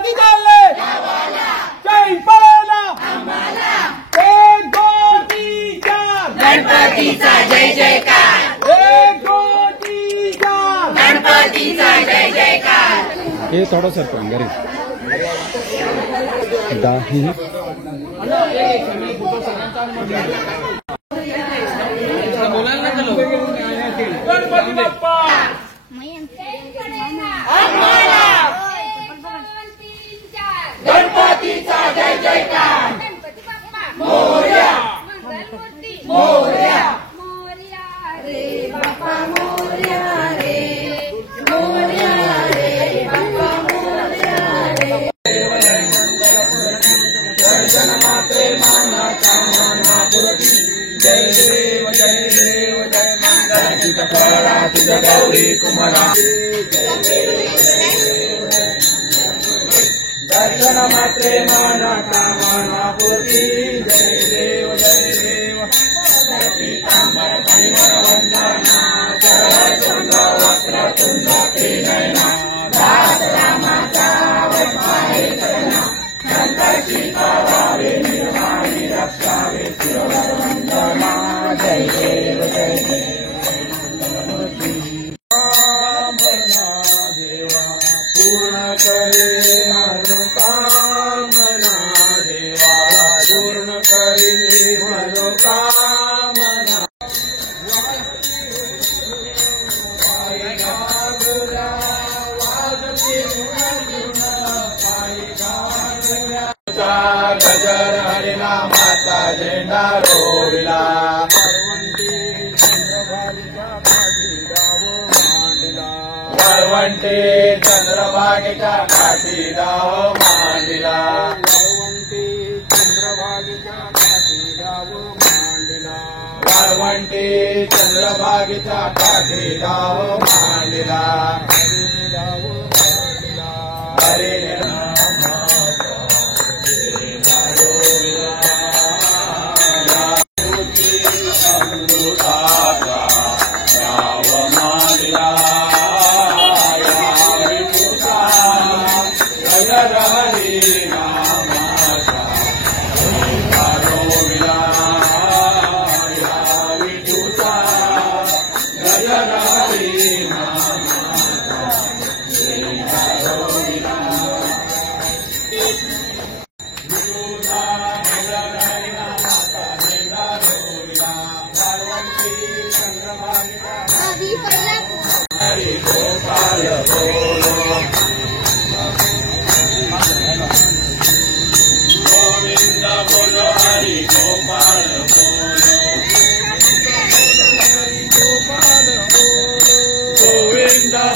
गणपती चालले जय परेला एक दोन तीन चार गणपतीचा जय जयकार एक दोन तीन चार गणपतीचा जय जयकार। हे थोडं सर पण घरी दाही गणपती बाप्पा गणपतीचा जय जयकार। गणपती बाप्पा मोरया मंगलमूर्ती मोरया मोरया रे बाप्पा मोरया रे मोरया रे बाप्पा मोरया रे। दर्शन मात्रे मानाचा मानापुरती जय देव जय देव जय मंगल करा तुझ गौरी कुमारा दर्शन मात्रे मानाचा मानापुरती जय देव जय देव पीतांबर परिमळ वंदना चंद्र वस्त्र कुंद त्रिनयना दास रामाचा वैपाहे करना शंकरची करावे निर्वाणी रक्षावे शिरोवर वंदना जय देव जय देव पूर्ण करे मनोकामना देवाला पूर्ण करे मनोकामना गजर हरिला माता झेंडा रोविला वळवंटे चंद्रभागेच्या काठी गाव मांडला वळवंटे चंद्रभागेच्या काठी गाव मांडला हरे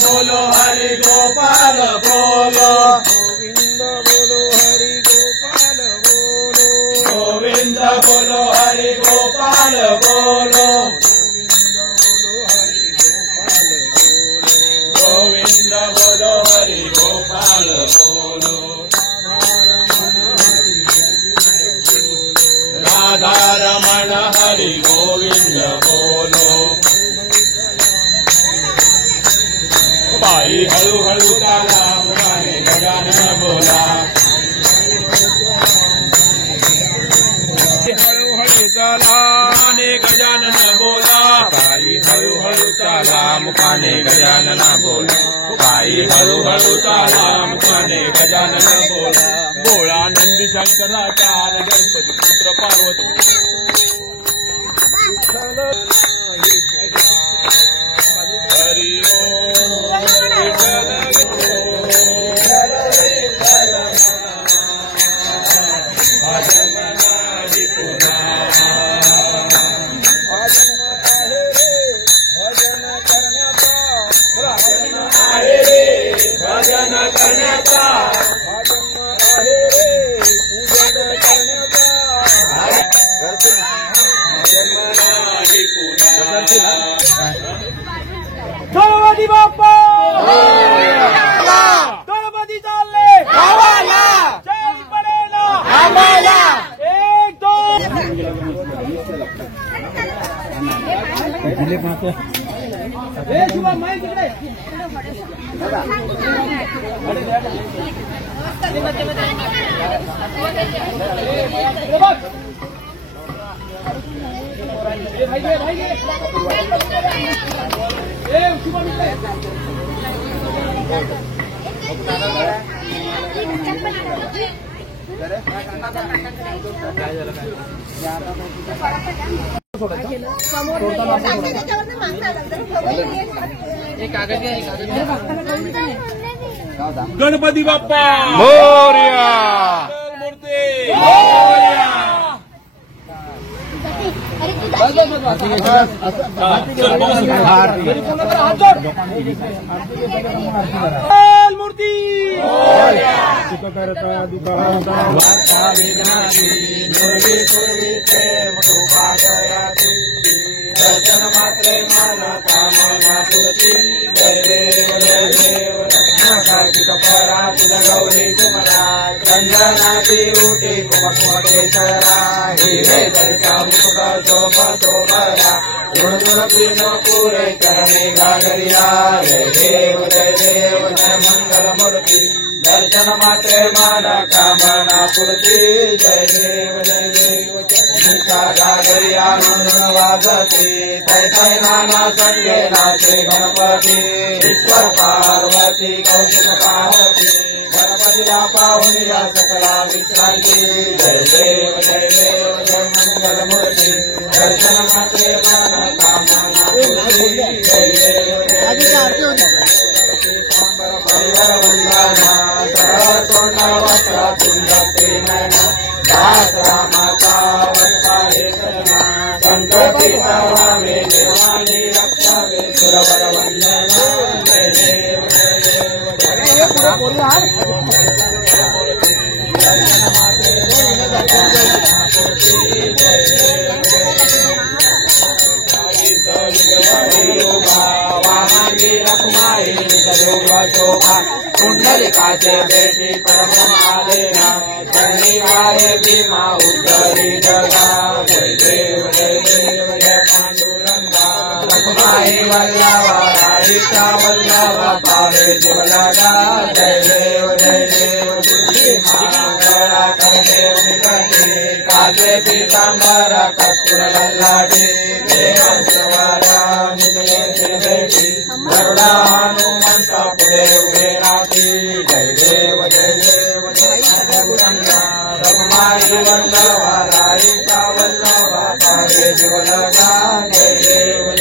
बोलो हरि गोपाल बोलो गोविंद बोलो हरि गोपाल बोलो गोविंद बोलो हरि गोपाल बोलो गोविंद बोलो हरि गोपाल बोलो राधा रमण हरि गोविंद बोलो बाई हळू हळू चाला मुखाने गजानन बोला हळू हळू चाला मुखाने गजानन बोला बाई हळू हळू चाला मुखाने गजानन बोला बाई हळू हळू चाला मुखाने गजानन बोला बोळा नंदी शंकराचा गणपती पुत्र पार्वती हरि भजन करण्याचा गणपती बाप्पा गणपती चालले गावाला जय परेला आम्हाला एक दोन हे शुभम माईक तिकडे गणपती बाप्पा मोरया मूर्ती मूर्ती दर्शन मात्रे माना कामना पुरती जय देव कार्तिक परा तुझ गौरी कुमरा चंदनाची उठी कुमकुमटेश्वरा हिरे दर्शा मुकुट शोभ शोभरा गुणगुण पुरे चरणे गागरिया जय देव जय मंगल मूर्ती दर्शन मात्रे माना कामना पुरती जय देव गागरिया मंगल वाजते तै तै नाना संगे नाचे गणपती ईश्वर पार्वती कौशिक पार्वती गणपती बाप्पा हुनिया सकला विश्रांती जय देव जय मंगल मूर्ती दर्शन मात्रे मन कामना पूर्ती जय देव परिवार वंदना सरळ तोंड वस्त्र तुंडते नयना दास रामाचा वंता हे शरणा संकटी सर्वावे देवानी रक्षावे सुरवर वंदना जय देव दर्शन मात्रे वाहनी रखमाई शोभा कुंडलिकाचे बेटी परमालेना शनिवारे भीमा उद्धरी जगा जय देव जय पांडुरंगा रखमाई वल्लभा राईचा वल्लभा पावे जीवलगा जय देव तुझी मंगळा करदेव निकटे काजे पीतांबर कस्तुर लल्लाटे देवांशवारा निजयेचे भेटी गरुडा हनुमंत पुढे उभे राहते जय देव पांडुरंगा रखमाई वल्लभा राईचा वल्लभा पावे जीवलगा जय देव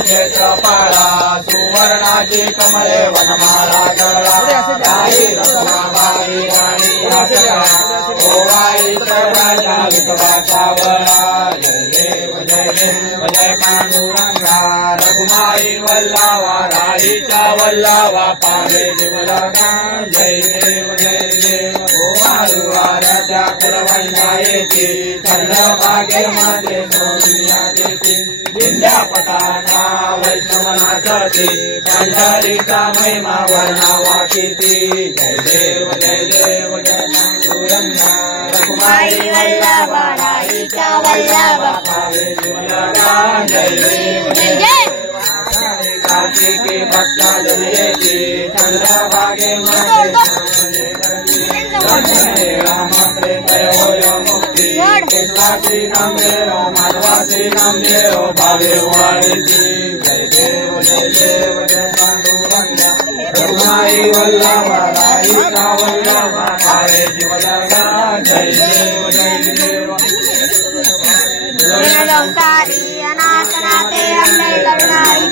क्षेत्रपाळा सुवर्णाची कमळे वनमाला गळा रखमाबाई राणी गोवाई राजा विठवाचा वळा जय देव जय पांडुरंगा रखमाई वल्लभा राईचा वल्लभा पावे जीवलगा जय देव वारुवाऱ्याच्या करवंडा येते चंद्रभागे मध्ये सोनिया देते दिंड्या पताना वैष्णवनासाठी पंढरीचा महिमा वर्णावा किती जय देव जय पांडुरंगा रखमाई वल्लभा राईचा वल्लभा पावे जीवलगा जय देव कार्तिकी भक्ता जयती चंद्रभागे मध्ये राम प्रेमय होय मुक्ती कृष्णाची नाम देव माधवाची नाम देव भावे वाळीची जय देव जय पांडुरंगा रखमाई वल्लभा राईचा वल्लभा पावे जीवलगा जय देव सारी अनाथनाथे अंबे करुणाई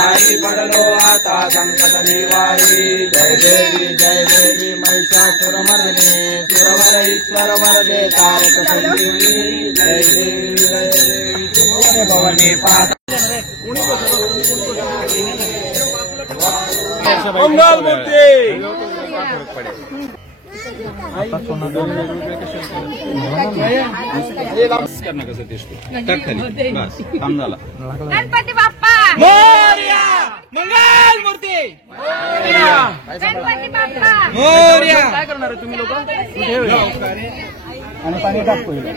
आई पडलो आता संकट निवारी जय देवी महिषासुरमर्दिनी सुरवर ईश्वर वरदे तारक संजीवनी जय देवी भवानी पाठ मंगल मूर्ती गणपती बाप्पा मोरया मंगल मूर्ती गणपती बाप्पा मोरया काय करणार तुम्ही लोक आणि पाणी टाक पहिलं